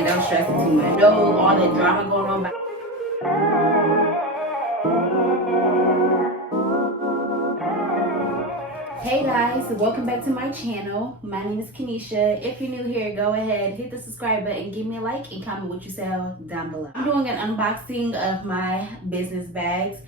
and don't stress it too much. No, all the drama going on. Hey guys, welcome back to my channel. My name is Kenisha. If you're new here, go ahead, hit the subscribe button, give me a like, and comment what you sell down below. I'm doing an unboxing of my business bags.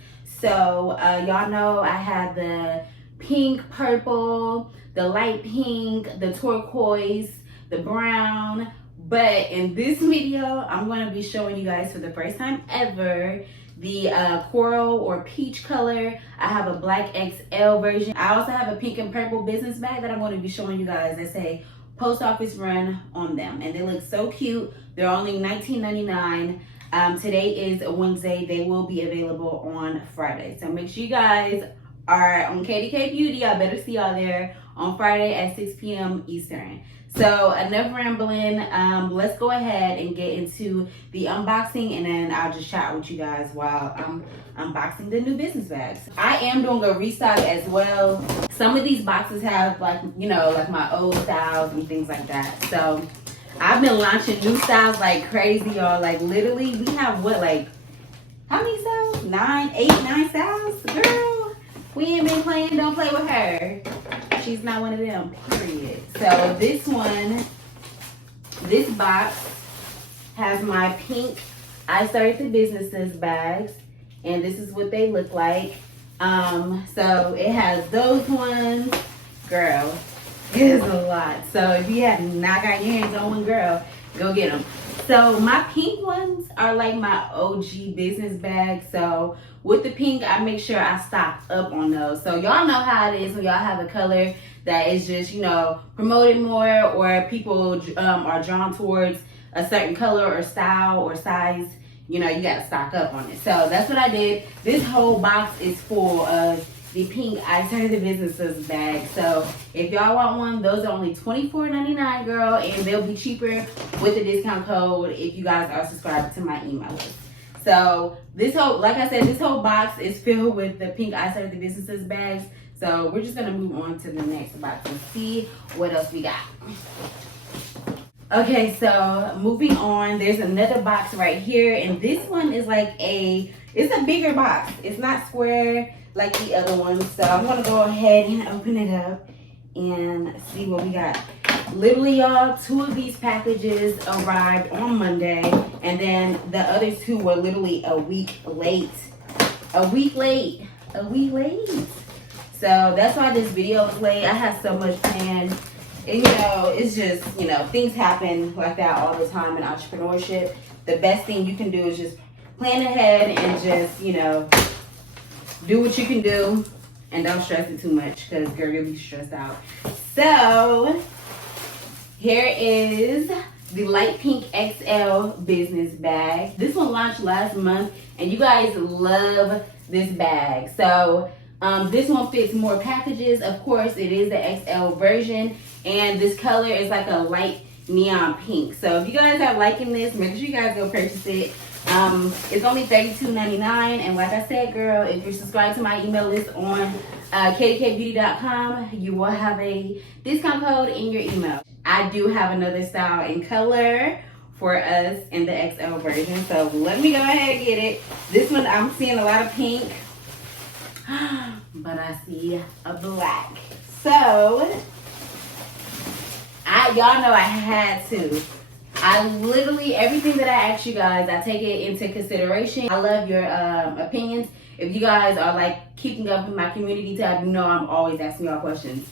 So y'all know I had the pink, purple, the light pink, the turquoise, the brown. But in this video, I'm going to be showing you guys for the first time ever the coral or peach color. I have a black XL version. I also have a pink and purple business bag that I'm going to be showing you guys that say post office run on them, and they look so cute. They're only $19.99. Today is Wednesday. They will be available on Friday, so make sure you guys are on KDK Beauty. I better see y'all there on Friday at 6 p.m. Eastern. So enough rambling. Let's go ahead and get into the unboxing, and then I'll just chat with you guys while I'm unboxing the new business bags. I am doing a restock as well. Some of these boxes have like my old styles and things like that. So I've been launching new styles like crazy, y'all. Like literally we have how many styles? 9 styles? Girl, we ain't been playing, don't play with her. She's not one of them, period. So this box has my pink I Started the Businesses bags, and this is what they look like. So it has those ones. Girl, it is a lot. So if you have not got your hands on one, girl, go get them. So my pink ones are like my OG business bags. So with the pink, I make sure I stock up on those. So y'all know how it is when y'all have a color that is just, promoted more, or people are drawn towards a certain color or style or size. You gotta stock up on it. So that's what I did. This whole box is full of the pink I Started the Businesses bag. So if y'all want one, those are only $24.99, girl, and they'll be cheaper with the discount code if you guys are subscribed to my email list. So this whole box is filled with the pink I Started the Businesses bags. So we're just gonna move on to the next box and see what else we got. Okay, so moving on, there's another box right here, and this one is it's a bigger box. It's not square like the other ones. So I'm gonna go ahead and open it up and see what we got. Literally, y'all, 2 of these packages arrived on Monday, and then the other 2 were literally a week late. So that's why this video is late. I had so much planned. And it's just, things happen like that all the time in entrepreneurship. The best thing you can do is just plan ahead and just, do what you can do, and don't stress it too much, because girl, you'll be stressed out. So here is the light pink XL business bag. This one launched last month, and you guys love this bag. So this one fits more packages. Of course, it is the XL version, and this color is like a light neon pink. So if you guys are liking this, make sure you guys go purchase it. It's only $32.99, and like I said, girl, if you're subscribed to my email list on kdkbeauty.com, you will have a discount code in your email. I do have another style and color for us in the XL version, so let me go ahead and get it. This one, I'm seeing a lot of pink, but I see a black. So y'all know I had to. I literally, everything that I ask you guys, I take it into consideration. I love your opinions. If you guys are keeping up with my community tab, I'm always asking y'all questions.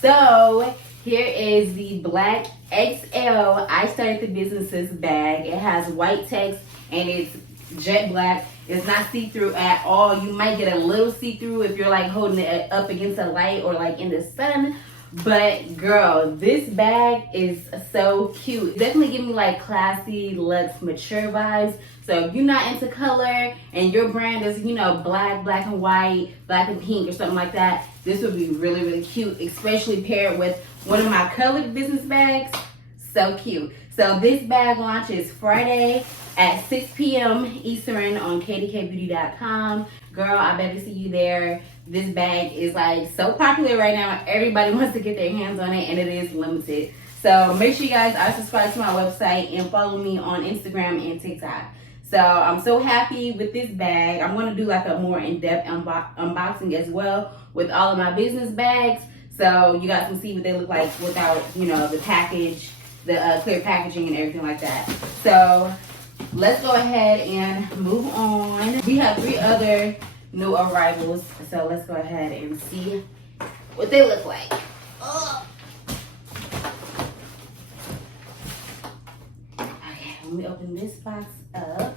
So here is the black XL I Started the Businesses bag. It has white text and it's jet black. It's not see-through at all. You might get a little see-through if you're holding it up against a light or in the sun. But girl, this bag is so cute. Definitely give me classy, luxe, mature vibes. So if you're not into color and your brand is, black and white, black and pink or something like that, this would be really, really cute, especially paired with one of my colored business bags. So cute. So this bag launches Friday at 6 p.m. Eastern on kdkbeauty.com. Girl, I better see you there. This bag is so popular right now. Everybody wants to get their hands on it, and it is limited. So make sure you guys are subscribed to my website and follow me on Instagram and TikTok. So I'm so happy with this bag. I'm going to do like a more in-depth unboxing as well with all of my business bags. So you guys can see what they look like without, you know, the package, the clear packaging and everything like that. So let's go ahead and move on. We have 3 other new arrivals. So let's go ahead and see what they look like. Okay, let me open this box up.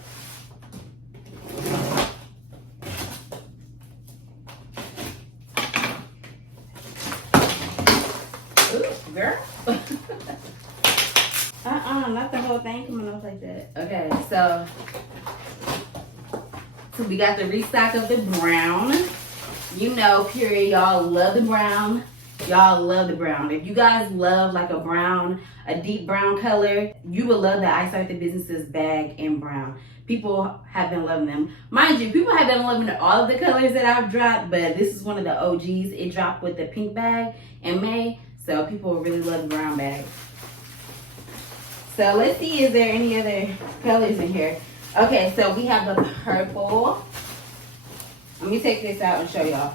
Ooh, girl. Not the whole thing coming off like that. Okay, so we got the restock of the brown. You know, period, y'all love the brown. Y'all love the brown. If you guys love like a brown, a deep brown color, you will love the I Start the Businesses bag in brown. People have been loving them. Mind you, people have been loving all of the colors that I've dropped, but this is one of the OGs. It dropped with the pink bag in May, so people really love the brown bag. So let's see, is there any other colors in here? Okay, so we have the purple. Let me take this out and show y'all.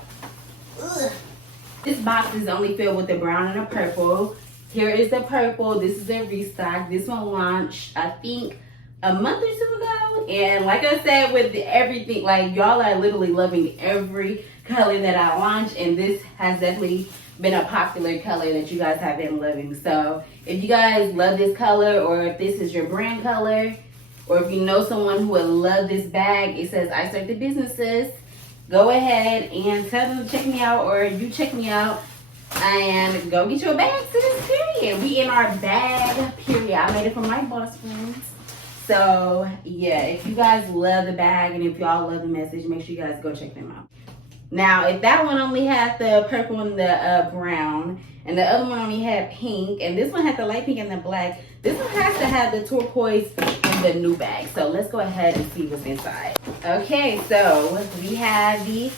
This box is only filled with the brown and the purple. Here is the purple. This is a restock. This one launched, I think, a month or 2 ago. And like I said, with everything, like y'all are literally loving every color that I launched. And this has definitely been a popular color that you guys have been loving. So if you guys love this color, or if this is your brand color, or if you know someone who would love this bag, it says I Start the Businesses, go ahead and tell them to check me out, or you check me out and go get your bag to this period. We in our bag period. I made it from my Bossfriends. So yeah, if you guys love the bag and if y'all love the message, make sure you guys go check them out. Now, if that one only had the purple and the brown, and the other one only had pink, and this one had the light pink and the black, this one has to have the turquoise and the new bag. So let's go ahead and see what's inside. Okay, so we have the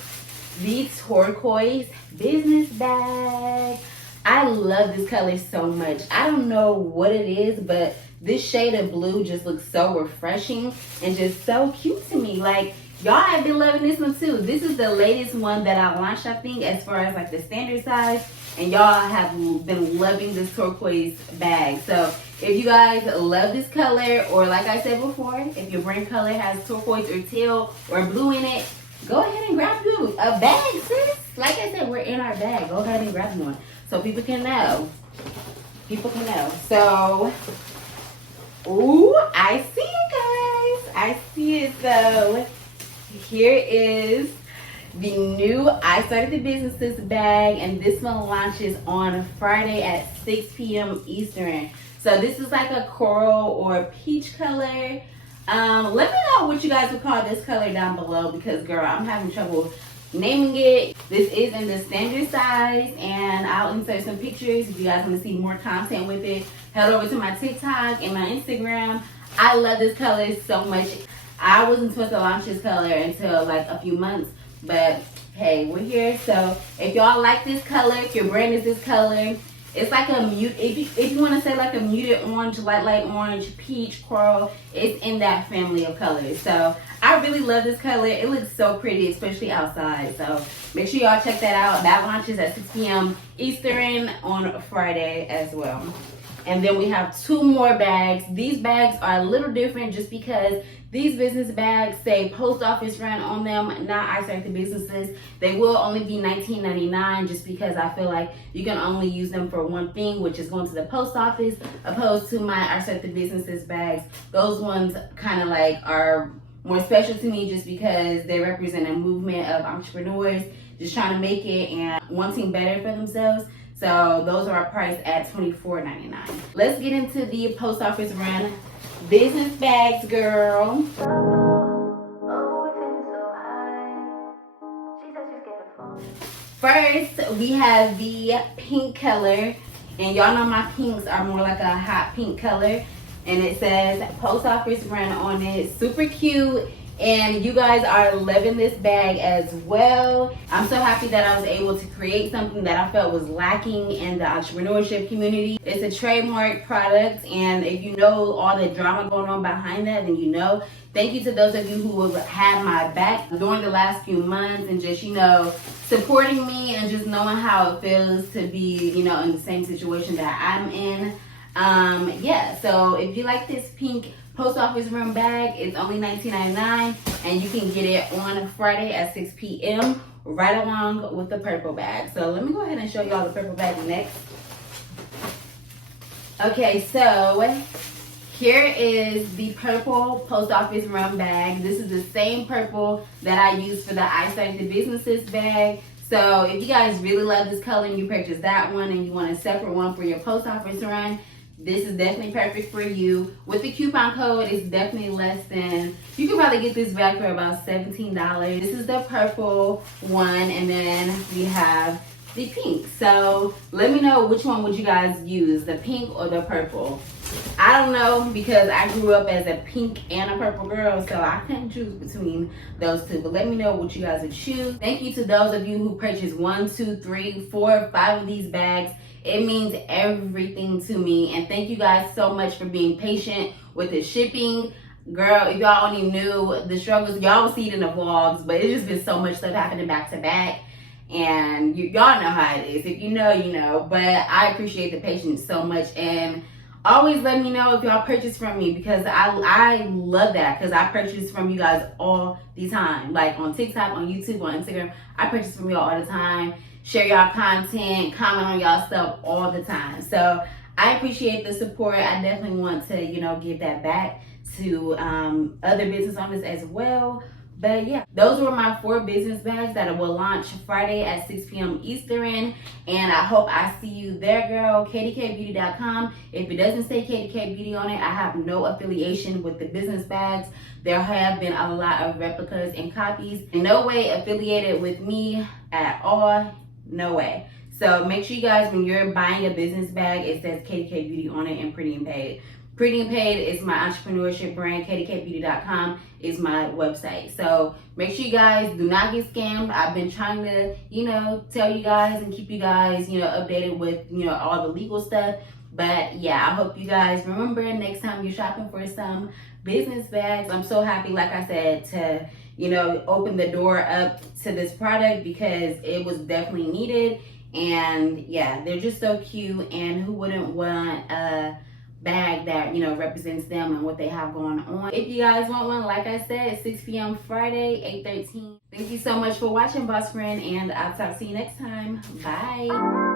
turquoise business bag. I love this color so much. I don't know what it is, but this shade of blue just looks so refreshing and just so cute to me. Like, y'all have been loving this one too. This is the latest one that I launched, I think, as far as like the standard size. And y'all have been loving this turquoise bag. So if you guys love this color, or like I said before, if your brand color has turquoise or teal or blue in it, go ahead and grab you a bag, sis. Like I said, we're in our bag. Go ahead and grab one so people can know. People can know. So, ooh, I see it, guys. I see it. So here is the new I Started the Businesses bag, and this one launches on Friday at 6 p.m. Eastern. So this is like a coral or peach color. Let me know what you guys would call this color down below, because girl, I'm having trouble naming it. This is in the standard size, and I'll insert some pictures if you guys want to see more content with it. Head over to my TikTok and my Instagram. I love this color so much. I wasn't supposed to launch this color until like a few months, but hey, we're here. So if y'all like this color, if your brand is this color, it's like a mute, if you want to say like a muted orange, light orange, peach, coral, it's in that family of colors. So I really love this color. It looks so pretty, especially outside. So make sure y'all check that out. That launches at 6 p.m. Eastern on Friday as well. And then we have 2 more bags. These bags are a little different just because these business bags say post office run on them, not I Start the Businesses. They will only be $19.99 just because I feel like you can only use them for one thing, which is going to the post office, opposed to my I Start the Businesses bags. Those ones kind of like are more special to me just because they represent a movement of entrepreneurs just trying to make it and wanting better for themselves. So those are priced at $24.99. Let's get into the post office run business bags, girl. First, we have the pink color, and y'all know my pinks are more like a hot pink color, and it says post office run on it. Super cute. And you guys are loving this bag as well. I'm so happy that I was able to create something that I felt was lacking in the entrepreneurship community. It's a trademark product, and if you know all the drama going on behind that, then you know. Thank you to those of you who have had my back during the last few months and just, supporting me and just knowing how it feels to be, in the same situation that I'm in. So if you like this pink post office room bag, it's only $19.99, and you can get it on Friday at 6 p.m. right along with the purple bag. So let me go ahead and show y'all the purple bag next. Okay, so here is the purple post office room bag. This is the same purple that I used for the I Started the Businesses bag. So if you guys really love this color and you purchase that one and you want a separate one for your post office run, this is definitely perfect for you. With the coupon code, it's definitely less than, you can probably get this bag for about $17. This is the purple one, and then we have the pink. So let me know, which one would you guys use, the pink or the purple? I don't know, because I grew up as a pink and a purple girl, so I couldn't choose between those two. But let me know what you guys would choose. Thank you to those of you who purchased 1, 2, 3, 4, 5 of these bags. It means everything to me. And thank you guys so much for being patient with the shipping. Girl, if y'all only knew the struggles, y'all will see it in the vlogs, but it's just been so much stuff happening back to back. And y'all know how it is. If you know, you know. But I appreciate the patience so much. And always let me know if y'all purchase from me, because I love that, because I purchase from you guys all the time. Like on TikTok, on YouTube, on Instagram. I purchase from y'all all the time. Share y'all content, comment on y'all stuff all the time. So I appreciate the support. I definitely want to, give that back to other business owners as well. But yeah, those were my 4 business bags that will launch Friday at 6 p.m. Eastern. And I hope I see you there, girl. KDKBeauty.com. If it doesn't say KDK Beauty on it, I have no affiliation with the business bags. There have been a lot of replicas and copies. In no way affiliated with me at all. No way. So make sure you guys, when you're buying a business bag, it says KDK Beauty on it and Pretty and Paid. Pretty and Paid is my entrepreneurship brand. KDKBeauty.com is my website. So make sure you guys do not get scammed. I've been trying to, tell you guys and keep you guys, updated with, all the legal stuff. But yeah, I hope you guys remember next time you're shopping for some business bags. I'm so happy, like I said, to open the door up to this product, because it was definitely needed. And yeah, they're just so cute, and who wouldn't want a bag that represents them and what they have going on. If you guys want one, like I said, 6 p.m. Friday, 8/13. Thank you so much for watching, Boss Friend, and I'll talk to you next time. Bye.